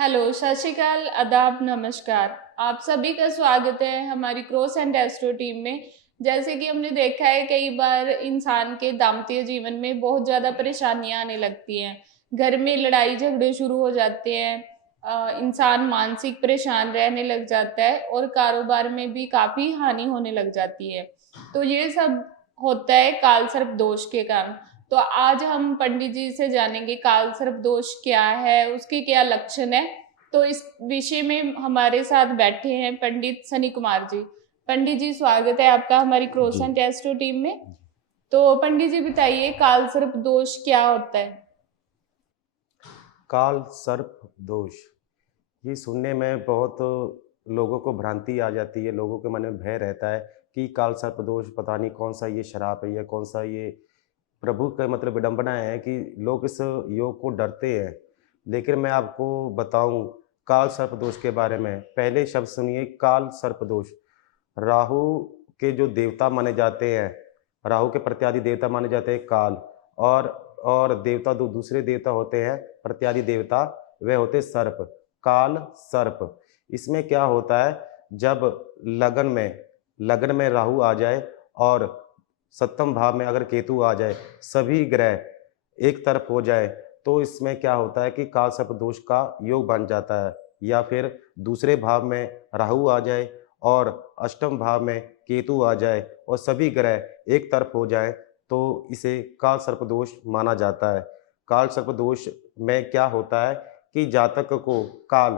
Hello, सत श्री अकाल, आदाब, नमस्कार। आप सभी का स्वागत है हमारी क्रॉस एंड एस्ट्रो टीम में। जैसे कि हमने देखा है कई बार इंसान के दाम्पत्य जीवन में बहुत ज़्यादा परेशानियाँ आने लगती हैं। घर में लड़ाई झगड़े शुरू हो जाते हैं। इंसान मानसिक परेशान रहने लग जाता है और कारोबार में भी काफ़ी हानि होने लग जाती है। तो ये सब होता है काल सर्प दोष के कारण। तो आज हम पंडित जी से जानेंगे काल सर्प दोष क्या है, उसके क्या लक्षण है। तो इस विषय में हमारे साथ बैठे हैं पंडित सनी कुमार जी। पंडित जी, स्वागत है आपका हमारी क्रॉस जी, एंड टेस्टो टीम में। जी। तो पंडित जी बताइए काल सर्प दोष क्या होता है। काल सर्प दोष, ये सुनने में बहुत लोगों को भ्रांति आ जाती है, लोगों के मन में भय रहता है कि काल सर्प दोष पता नहीं कौन-सा ये श्राप है या कौन-सा ये प्रभु का मतलब विडंबना है कि लोग इस योग को डरते हैं। लेकिन मैं आपको बताऊँ काल सर्प दोष के बारे में, पहले शब्द सुनिए काल सर्प दोष। राहु के जो देवता माने जाते हैं, राहु के प्रत्यादि देवता माने जाते हैं काल और देवता दो दूसरे देवता होते हैं प्रत्यादि देवता, वे होते हैं सर्प, काल सर्प। इसमें क्या होता है जब लगन में राहु आ जाए और सप्तम भाव में अगर केतु आ जाए, सभी ग्रह एक तरफ हो जाए, तो इसमें क्या होता है कि काल सर्प दोष का योग बन जाता है। या फिर दूसरे भाव में राहु आ जाए और अष्टम भाव में केतु आ जाए और सभी ग्रह एक तरफ हो जाएँ, तो इसे काल सर्प दोष माना जाता है। काल सर्प दोष में क्या होता है कि जातक को काल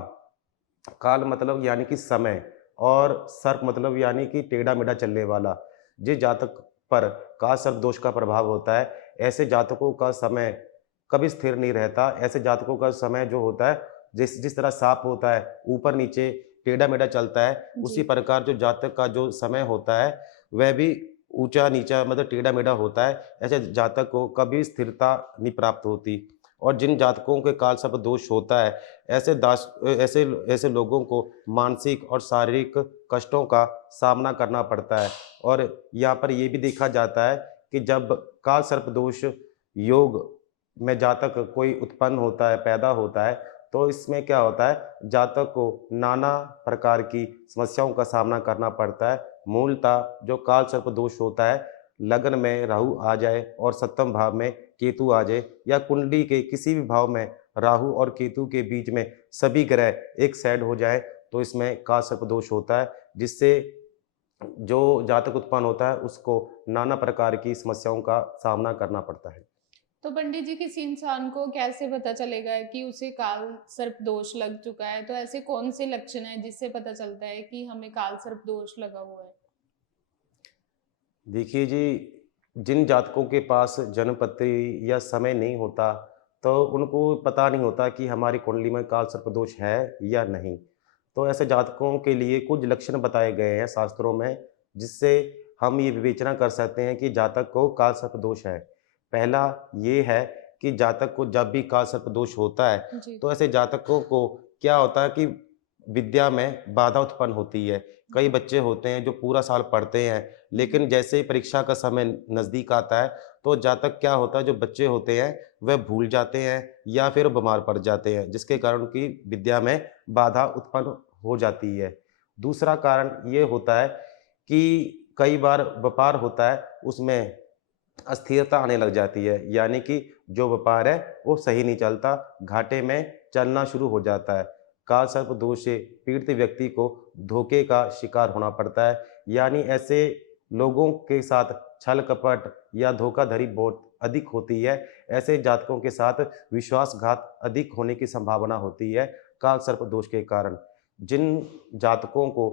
काल मतलब यानी कि समय और सर्प मतलब यानी कि टेढ़ा-मेढ़ा चलने वाला। जिस जातक पर काल सर्प दोष का प्रभाव होता है, ऐसे जातकों का समय कभी स्थिर नहीं रहता। ऐसे जातकों का समय जो होता है, जिस जिस तरह साँप होता है, ऊपर-नीचे, टेढ़ा-मेढ़ा चलता है, उसी जी। प्रकार जो जातक का जो समय होता है, वह भी ऊँचा-नीचा मतलब टेढ़ा-मेढ़ा होता है। ऐसे जातक को कभी स्थिरता नहीं प्राप्त होती और जिन जातकों के काल सर्प दोष होता है, ऐसे ऐसे लोगों को मानसिक और शारीरिक कष्टों का सामना करना पड़ता है और यहाँ पर ये भी देखा जाता है कि जब काल सर्प दोष योग में जातक कोई उत्पन्न होता है, पैदा होता है, तो इसमें क्या होता है, जातक को नाना प्रकार की समस्याओं का सामना करना पड़ता है। मूलतः जो काल सर्प दोष होता है, लगन में राहु आ जाए और सप्तम भाव में केतु आ जाए या कुंडली के किसी भी भाव में राहु और केतु के बीच में सभी ग्रह एक साइड हो जाए, तो इसमें काल सर्प दोष होता है, जिससे जो जातक उत्पन्न होता है, उसको नाना प्रकार की समस्याओं का सामना करना पड़ता है। तो पंडित जी किसी इंसान को कैसे पता चलेगा कि उसे काल सर्प दोष लग चुका है? तो ऐसे कौन से लक्षण हैं जिससे पता चलता है कि हमें काल सर्प दोष लगा हुआ है? देखिए जी, जिन जातकों के पास जन्मपत्री या समय नहीं होता, तो उनको पता नहीं होता कि हमारी कुंडली में काल सर्प दोष है या नहीं। तो ऐसे जातकों के लिए कुछ लक्षण बताए गए हैं शास्त्रों में, जिससे हम ये विवेचना कर सकते हैं कि जातक को काल सर्प दोष है। पहला ये है कि जातक को जब भी काल सर्प दोष होता है, जी। तो ऐसे जातकों को क्या होता है कि विद्या में बाधा उत्पन्न होती है। कई बच्चे होते हैं जो पूरा साल पढ़ते हैं, जी। लेकिन जैसे ही परीक्षा का समय नज़दीक आता है, तो जातक क्या होता है जो बच्चे होते हैं, वह भूल जाते हैं या फिर बीमार पड़ जाते हैं, जिसके कारण उनकी विद्या में बाधा उत्पन्न हो जाती है। दूसरा कारण ये होता है कि कई बार व्यापार होता है, उसमें अस्थिरता आने लग जाती है, यानी कि जो व्यापार है, वो सही नहीं चलता, घाटे में चलना शुरू हो जाता है। काल सर्प दोष से पीड़ित व्यक्ति को धोखे का शिकार होना पड़ता है, यानी ऐसे लोगों के साथ छल-कपट या धोखाधड़ी बहुत अधिक होती है। ऐसे जातकों के साथ विश्वासघात अधिक होने की संभावना होती है, काल सर्प दोष के कारण। जिन जातकों को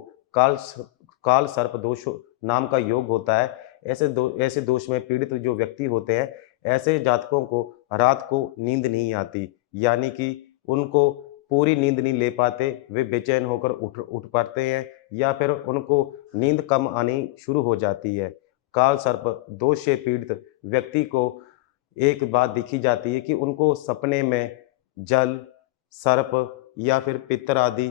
काल सर्प दोष नाम का योग होता है, ऐसे दोष में पीड़ित जो व्यक्ति होते हैं, ऐसे जातकों को रात को नींद नहीं आती, यानी कि उनको पूरी नींद नहीं ले पाते, वे बेचैन होकर उठ उठ पड़ते हैं या फिर उनको नींद कम आनी शुरू हो जाती है। काल सर्प दोष से पीड़ित व्यक्ति को एक बात देखी जाती है कि उनको सपने में जल, सर्प या फिर पितर आदि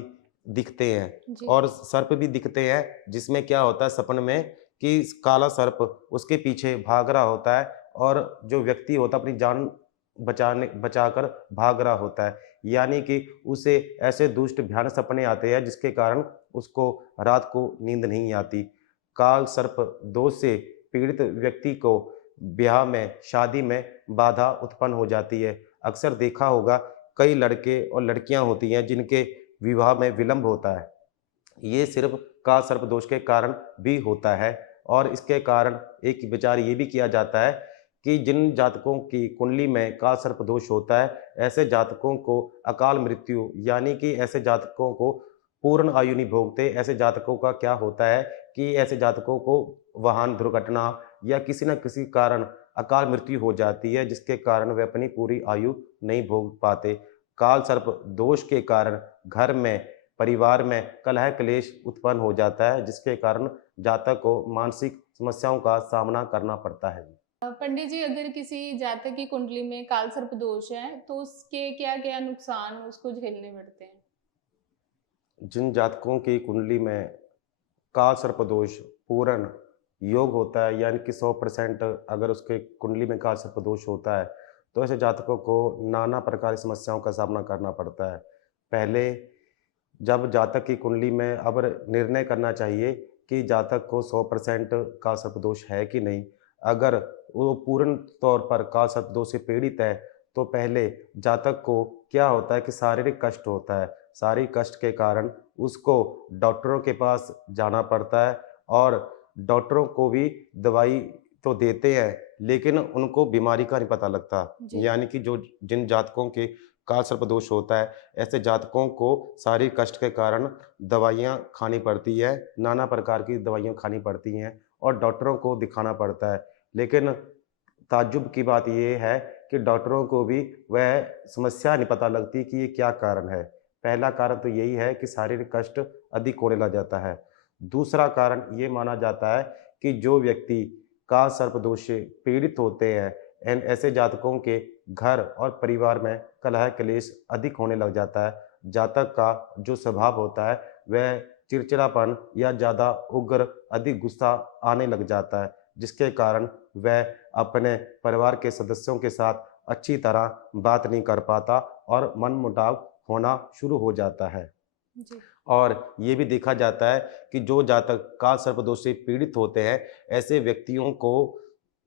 दिखते हैं जी। और सर्प भी दिखते हैं, जिसमें क्या होता है सपने में कि काला सर्प उसके पीछे भाग रहा होता है और जो व्यक्ति होता है अपनी जान बचाकर भाग रहा होता है। यानी कि उसे ऐसे दुष्ट भयानक सपने आते हैं जिसके कारण उसको रात को नींद नहीं आती। काल सर्प दोष से पीड़ित व्यक्ति को ब्याह में, शादी में बाधा उत्पन्न हो जाती है। अक्सर देखा होगा कई लड़के और लड़कियां होती हैं जिनके विवाह में विलंब होता है। ये सिर्फ काल सर्प दोष के कारण भी होता है और इसके कारण एक विचार ये भी किया जाता है कि जिन जातकों की कुंडली में काल सर्प दोष होता है, ऐसे जातकों को अकाल मृत्यु यानी कि ऐसे जातकों को पूर्ण आयु नहीं भोगते। ऐसे जातकों का क्या होता है कि ऐसे जातकों को वाहन दुर्घटना या किसी न किसी कारण अकाल मृत्यु हो जाती है, जिसके कारण वे अपनी पूरी आयु नहीं भोग पाते। काल सर्प दोष के कारण घर में, परिवार में कलह क्लेश उत्पन्न हो जाता है, जिसके कारण जातक को मानसिक समस्याओं का सामना करना पड़ता है। पंडित जी, अगर किसी जातक की कुंडली में काल सर्प दोष है तो उसके क्या-क्या नुकसान उसको झेलने पड़ते हैं? जिन जातकों की कुंडली में काल सर्प दोष पूर्ण योग होता है, यानी कि 100% अगर उसके कुंडली में काल सर्प दोष होता है, तो ऐसे जातकों को नाना प्रकार की समस्याओं का सामना करना पड़ता है। पहले जब जातक की कुंडली में अब निर्णय करना चाहिए कि जातक को 100% काल सर्प दोष है कि नहीं। अगर वो पूर्ण तौर पर काल सर्प दोष से पीड़ित है, तो पहले जातक को क्या होता है कि शारीरिक कष्ट होता है। शारीरिक कष्ट के कारण उसको डॉक्टरों के पास जाना पड़ता है और डॉक्टरों को भी दवाई तो देते हैं, लेकिन उनको बीमारी का नहीं पता लगता। जी। यानी कि जो जिन जातकों के काल सर्प दोष होता है, ऐसे जातकों को शारीरिक कष्ट के कारण दवाइयाँ खानी पड़ती है, नाना प्रकार की दवाइयाँ खानी पड़ती हैं और डॉक्टरों को दिखाना पड़ता है। लेकिन ताज्जुब की बात ये है कि डॉक्टरों को भी वह समस्या नहीं पता लगती कि ये क्या कारण है। पहला कारण तो यही है कि शारीरिक कष्ट अधिक होने लग जाता है। दूसरा कारण ये माना जाता है कि जो व्यक्ति काल सर्प दोष से पीड़ित होते हैं, एन ऐसे जातकों के घर और परिवार में कलह क्लेश अधिक होने लग जाता है। जातक का जो स्वभाव होता है, वह चिड़चिड़ापन या ज़्यादा उग्र, अधिक गुस्सा आने लग जाता है, जिसके कारण वह अपने परिवार के सदस्यों के साथ अच्छी तरह बात नहीं कर पाता और मनमुटाव होना शुरू हो जाता है। जी। और ये भी देखा जाता है कि जो जातक काल सर्प दोष से पीड़ित होते हैं, ऐसे व्यक्तियों को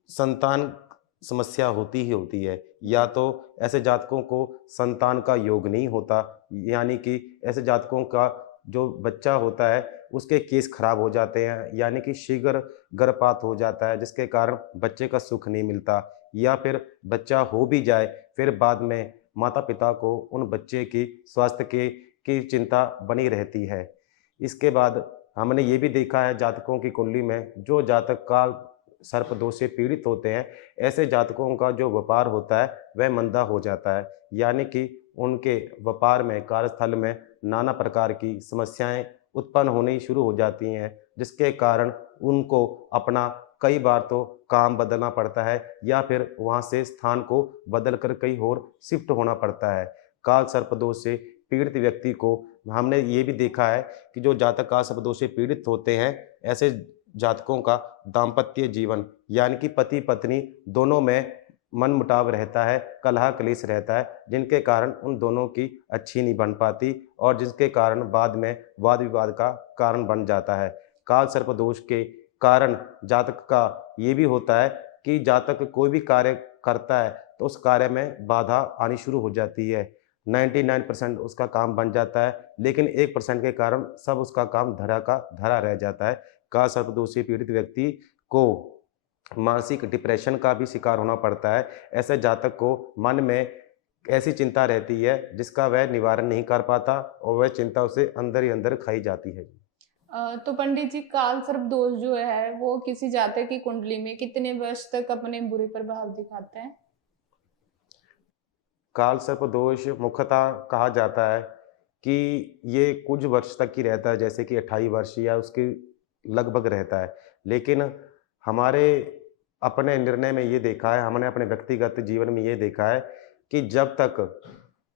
संतान समस्या होती ही होती है। या तो ऐसे जातकों को संतान का योग नहीं होता, यानी कि ऐसे जातकों का जो बच्चा होता है, उसके केस खराब हो जाते हैं, यानी कि शीघ्र गर्भपात हो जाता है, जिसके कारण बच्चे का सुख नहीं मिलता। या फिर बच्चा हो भी जाए, फिर बाद में माता-पिता को उन बच्चे की स्वास्थ्य की चिंता बनी रहती है। इसके बाद हमने ये भी देखा है जातकों की कुंडली में जो जातक काल सर्प दोष से पीड़ित होते हैं, ऐसे जातकों का जो व्यापार होता है वह मंदा हो जाता है। यानी कि उनके व्यापार में, कार्यस्थल में नाना प्रकार की समस्याएँ उत्पन्न होनी शुरू हो जाती हैं, जिसके कारण उनको अपना कई बार तो काम बदलना पड़ता है या फिर वहाँ से स्थान को बदल कर कहीं और शिफ्ट होना पड़ता है। काल सर्प दोष से पीड़ित व्यक्ति को हमने ये भी देखा है कि जो जातक काल सर्प दोष से पीड़ित होते हैं, ऐसे जातकों का दाम्पत्य जीवन यानी कि पति-पत्नी दोनों में मनमुटाव रहता है, कलह-क्लेश रहता है, जिनके कारण उन दोनों की अच्छी नहीं बन पाती और जिसके कारण बाद में वाद-विवाद का कारण बन जाता है। काल सर्प दोष के कारण जातक का ये भी होता है कि जातक कोई भी कार्य करता है, तो उस कार्य में बाधा आनी शुरू हो जाती है। 99% उसका काम बन जाता है, लेकिन 1% के कारण सब उसका काम धरा का धरा रह जाता है। काल सर्प दोष से पीड़ित व्यक्ति को मानसिक डिप्रेशन का भी शिकार होना पड़ता है। ऐसे जातक को मन में ऐसी चिंता रहती है जिसका वह निवारण नहीं कर पाता और वह चिंता उसे अंदर ही अंदर खाई जाती है। तो पंडित जी, काल सर्प दोष जो है वो किसी जातक की कुंडली में कितने वर्ष तक अपने बुरे प्रभाव दिखाता है? काल सर्प दोष मुख्यतः कहा जाता है कि ये कुछ वर्ष तक ही रहता है, जैसे कि 28 वर्ष या उसके लगभग रहता है। लेकिन हमारे अपने निर्णय में ये देखा है, हमने अपने व्यक्तिगत जीवन में ये देखा है कि जब तक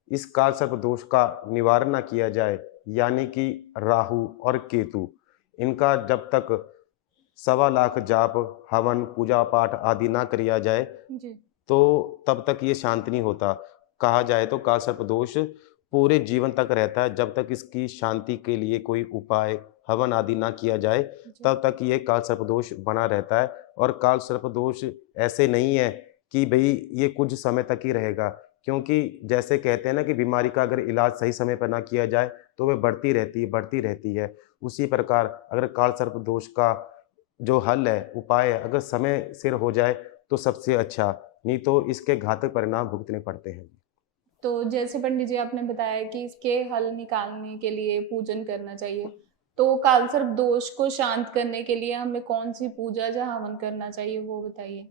इस काल सर्प दोष का निवारण ना किया जाए, यानी कि राहु और केतु, इनका जब तक सवा लाख जाप, हवन, पूजा-पाठ आदि ना किया जाए, जी। तो तब तक ये शांत नहीं होता। कहा जाए तो काल सर्प दोष पूरे जीवन तक रहता है, जब तक इसकी शांति के लिए कोई उपाय, हवन आदि ना किया जाए, जी। तब तक ये कालसर्प दोष बना रहता है। और कालसर्प दोष ऐसे नहीं है कि भई ये कुछ समय तक ही रहेगा, क्योंकि जैसे कहते हैं ना कि बीमारी का अगर इलाज सही समय पर ना किया जाए, तो वह बढ़ती रहती है। उसी प्रकार अगर कालसर्प दोष का जो हल है, उपाय है, अगर समय सिर हो जाए, तो सबसे अच्छा, नहीं तो इसके घातक परिणाम भुगतने पड़ते हैं। तो जैसे पंडित जी आपने बताया कि इसके हल निकालने के लिए पूजन करना चाहिए। तो कालसर्प दोष को शांत करने के लिए हमें कौन-सी पूजा या हवन करना चाहिए वो बताइए?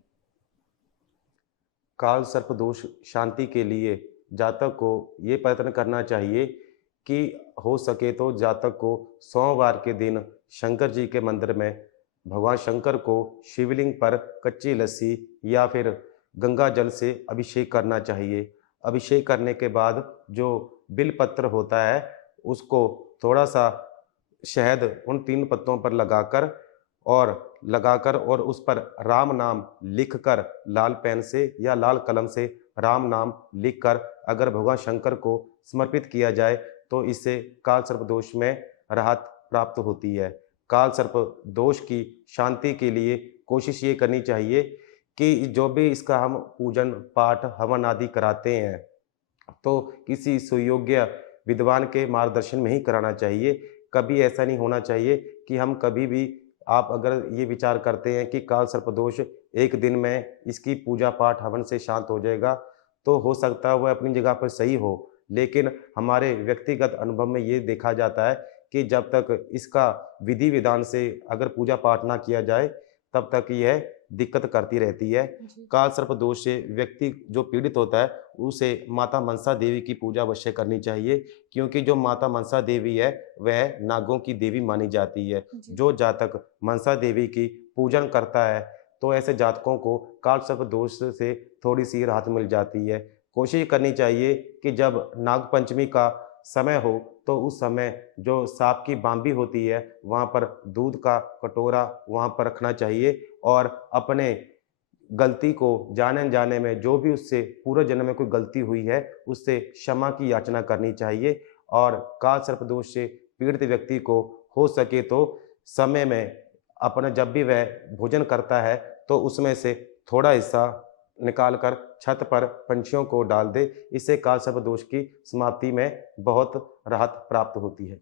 काल सर्प दोष शांति के लिए जातक को ये प्रयत्न करना चाहिए कि हो सके तो जातक को सोमवार के दिन शंकर जी के मंदिर में भगवान शंकर को शिवलिंग पर कच्ची लस्सी या फिर गंगा जल से अभिषेक करना चाहिए। अभिषेक करने के बाद जो बिलपत्र होता है, उसको थोड़ा-सा शहद उन 3 पत्तों पर लगाकर और उस पर राम नाम लिखकर लाल पेन से या लाल कलम से राम नाम लिखकर अगर भगवान शंकर को समर्पित किया जाए, तो इससे काल सर्प दोष में राहत प्राप्त होती है। काल सर्प दोष की शांति के लिए कोशिश ये करनी चाहिए कि जो भी इसका हम पूजन, पाठ, हवन आदि कराते हैं, तो किसी सुयोग्य विद्वान के मार्गदर्शन में ही कराना चाहिए। कभी ऐसा नहीं होना चाहिए कि हम कभी भी आप अगर ये विचार करते हैं कि काल सर्पदोष एक दिन में इसकी पूजा-पाठ हवन से शांत हो जाएगा, तो हो सकता है वह अपनी जगह पर सही हो। लेकिन हमारे व्यक्तिगत अनुभव में ये देखा जाता है कि जब तक इसका विधि-विधान से अगर पूजा-पाठ ना किया जाए, तब तक यह दिक्कत करती रहती है। जी। काल सर्प दोष से व्यक्ति जो पीड़ित होता है, उसे माता मनसा देवी की पूजा अवश्य करनी चाहिए, क्योंकि जो माता मनसा देवी है, वह नागों की देवी मानी जाती है। जी। जो जातक मनसा देवी की पूजन करता है, तो ऐसे जातकों को काल सर्प दोष से थोड़ी-सी राहत मिल जाती है। कोशिश करनी चाहिए कि जब नाग पंचमी का समय हो, तो उस समय जो सांप की बाँबी होती है, वहाँ पर दूध का कटोरा वहाँ पर रखना चाहिए और अपने गलती को जाने-अनजाने में जो भी उससे पूर्व जन्म में कोई गलती हुई है, उससे क्षमा की याचना करनी चाहिए और काल सर्प दोष से पीड़ित व्यक्ति को हो सके तो समय में अपना जब भी वह भोजन करता है, तो उसमें से थोड़ा हिस्सा निकाल कर छत पर पंछियों को डाल दे। इससे काल सर्प दोष की समाप्ति में बहुत राहत प्राप्त होती है।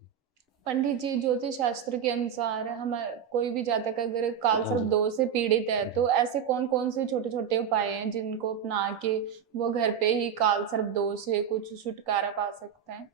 पंडित जी, ज्योतिष शास्त्र के अनुसार हम कोई भी जातक अगर हाँ कालसर्प जी। दोष से पीड़ित है, जी। तो ऐसे कौन-कौन से छोटे-छोटे उपाय हैं जिनको अपना के वो घर पे ही कालसर्प दोष से कुछ छुटकारा पा सकते हैं?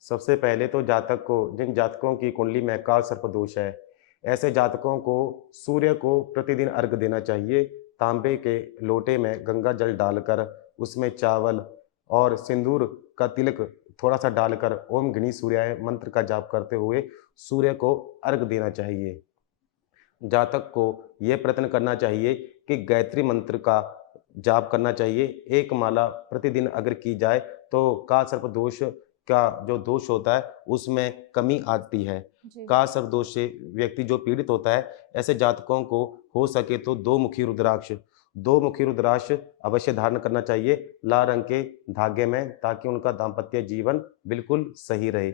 सबसे पहले तो जातक को जिन जातकों की कुंडली में काल सर्प दोष है, ऐसे जातकों को सूर्य को प्रतिदिन अर्घ देना चाहिए। तांबे के लोटे में गंगा जल डालकर उसमें चावल और सिंदूर का तिलक थोड़ा-सा डालकर ओम घृणी सूर्याय मंत्र का जाप करते हुए सूर्य को अर्घ देना चाहिए। जातक को यह प्रयत्न करना चाहिए कि गायत्री मंत्र का जाप करना चाहिए। एक माला प्रतिदिन अगर की जाए, तो काल सर्प दोष का जो दोष होता है, उसमें कमी आती है। जी। काल सर्प दोष से व्यक्ति जो पीड़ित होता है, ऐसे जातकों को हो सके तो दो मुखी रुद्राक्ष अवश्य धारण करना चाहिए लाल रंग के धागे में, ताकि उनका दाम्पत्य जीवन बिल्कुल सही रहे।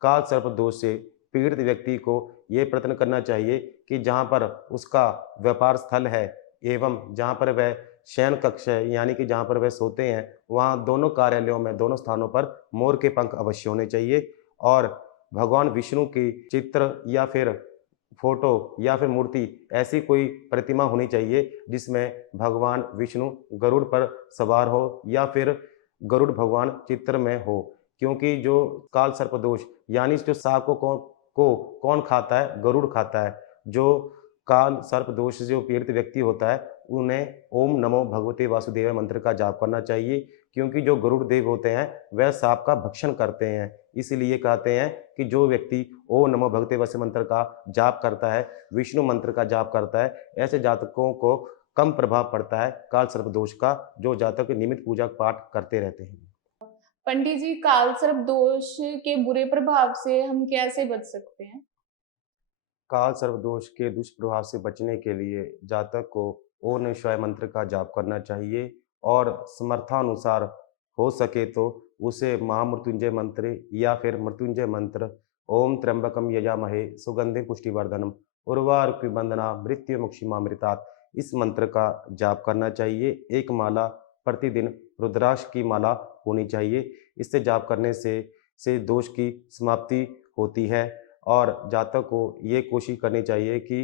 काल सर्प दोष से पीड़ित व्यक्ति को ये प्रयत्न करना चाहिए कि जहाँ पर उसका व्यापार स्थल है एवं जहाँ पर वह शयन कक्ष है, यानी कि जहाँ पर वह सोते हैं, वहाँ दोनों कार्यालयों में, दोनों स्थानों पर मोर के पंख अवश्य होने चाहिए और भगवान विष्णु की चित्र या फिर फोटो या फिर मूर्ति ऐसी कोई प्रतिमा होनी चाहिए जिसमें भगवान विष्णु गरुड़ पर सवार हो या फिर गरुड़ भगवान चित्र में हो। क्योंकि जो काल सर्प दोष यानी जो सांप को कौन खाता है? गरुड़ खाता है। जो काल सर्प दोष से जो पीड़ित व्यक्ति होता है, उन्हें ओम नमो भगवते वासुदेवाय मंत्र का जाप करना चाहिए, क्योंकि जो गरुड़ देव होते हैं, वह सांप का भक्षण करते हैं। इसीलिए कहते हैं कि जो व्यक्ति ओम नमो भगवते वासु मंत्र का जाप करता है, विष्णु मंत्र का जाप करता है, ऐसे जातकों को कम प्रभाव पड़ता है काल सर्प दोष का, जो जातक नियमित पूजा पाठ करते रहते हैं। पंडित जी, कालसर्प दोष के बुरे प्रभाव से हम कैसे बच सकते हैं? काल सर्प दोष के दुष्प्रभाव से बचने के लिए जातक को ओम नमः शिवाय मंत्र का जाप करना चाहिए और समर्थानुसार हो सके तो उसे महामृत्युंजय मंत्र या फिर मृत्युंजय मंत्र ओम त्र्यंबकम यजामहे सुगंधिं पुष्टिवर्धनम उर्वारुक बंदना मृत्युमुक्षिमामृतात् इस मंत्र का जाप करना चाहिए। एक माला प्रतिदिन रुद्राक्ष की माला होनी चाहिए। इससे जाप करने से दोष की समाप्ति होती है और जातक को ये कोशिश करनी चाहिए कि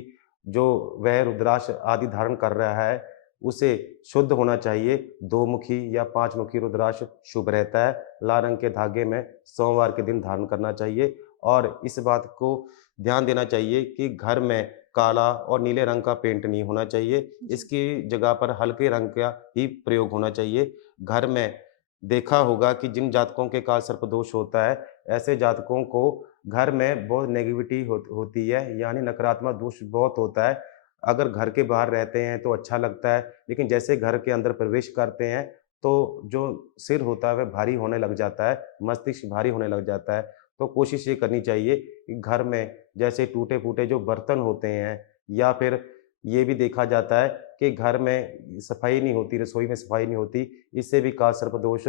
जो वह रुद्राक्ष आदि धारण कर रहा है, उसे शुद्ध होना चाहिए। 2 मुखी या 5 मुखी रुद्राक्ष शुभ रहता है। लाल रंग के धागे में सोमवार के दिन धारण करना चाहिए और इस बात को ध्यान देना चाहिए कि घर में काला और नीले रंग का पेंट नहीं होना चाहिए। जी। इसकी जगह पर हल्के रंग का ही प्रयोग होना चाहिए। घर में देखा होगा कि जिन जातकों के काल सर्प दोष होता है, ऐसे जातकों को घर में बहुत नेगेटिविटी होती है, यानी नकारात्मक दोष बहुत होता है। अगर घर के बाहर रहते हैं तो अच्छा लगता है, लेकिन जैसे घर के अंदर प्रवेश करते हैं, तो जो सिर होता है वह भारी होने लग जाता है, मस्तिष्क भारी होने लग जाता है। तो कोशिश ये करनी चाहिए कि घर में जैसे टूटे-फूटे जो बर्तन होते हैं या फिर ये भी देखा जाता है कि घर में सफाई नहीं होती, रसोई में सफाई नहीं होती, इससे भी काल सर्प दोष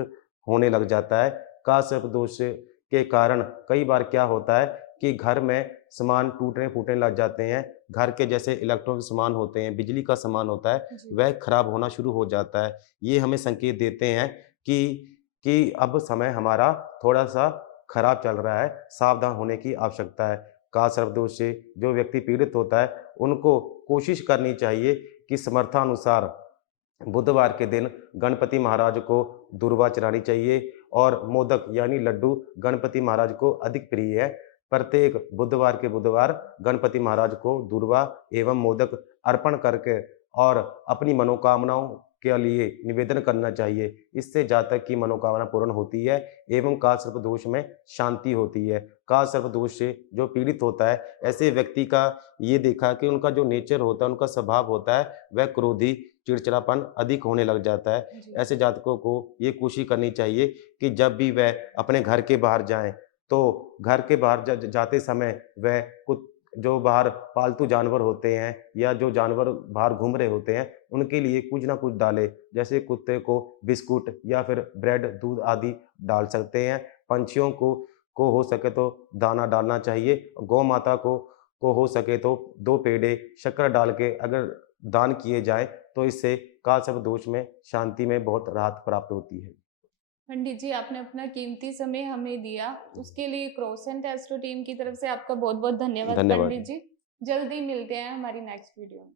होने लग जाता है। काल सर्प दोष के कारण कई बार क्या होता है कि घर में सामान टूटने-फूटने लग जाते हैं। घर के जैसे इलेक्ट्रॉनिक सामान होते हैं, बिजली का सामान होता है, जी। वह खराब होना शुरू हो जाता है। ये हमें संकेत देते हैं कि अब समय हमारा थोड़ा-सा खराब चल रहा है, सावधान होने की आवश्यकता है। काल सर्प दोष से जो व्यक्ति पीड़ित होता है, उनको कोशिश करनी चाहिए कि समर्थानुसार बुधवार के दिन गणपति महाराज को दूर्वा चढ़ानी चाहिए और मोदक यानी लड्डू गणपति महाराज को अधिक प्रिय है। प्रत्येक बुधवार के बुधवार गणपति महाराज को दूर्वा एवं मोदक अर्पण करके और अपनी मनोकामनाओं के लिए निवेदन करना चाहिए। इससे जातक की मनोकामना पूर्ण होती है एवं काल सर्प दोष में शांति होती है। काल सर्प दोष से जो पीड़ित होता है, ऐसे व्यक्ति का ये देखा कि उनका जो नेचर होता है, उनका स्वभाव होता है, वह क्रोधी, चिड़चिड़ापन अधिक होने लग जाता है। जी। ऐसे जातकों को ये कोशिश करनी चाहिए कि जब भी वह अपने घर के बाहर जाएँ, तो घर के बाहर जाते समय वह कुछ जो बाहर पालतू जानवर होते हैं या जो जानवर बाहर घूम रहे होते हैं, उनके लिए कुछ ना कुछ डालें। जैसे कुत्ते को बिस्कुट या फिर ब्रेड, दूध आदि डाल सकते हैं। पंछियों को हो सके तो दाना डालना चाहिए। गौ माता को हो सके तो 2 पेड़े शक्कर डाल के अगर दान किए जाएँ, तो इससे काल सर्प दोष में शांति में बहुत राहत प्राप्त होती है। पंडित जी, आपने अपना कीमती समय हमें दिया, उसके लिए क्रॉस एंड एस्ट्रो टीम की तरफ से आपका बहुत-बहुत धन्यवाद धन्यवाद। पंडित जी। जल्दी मिलते हैं हमारी नेक्स्ट वीडियो में।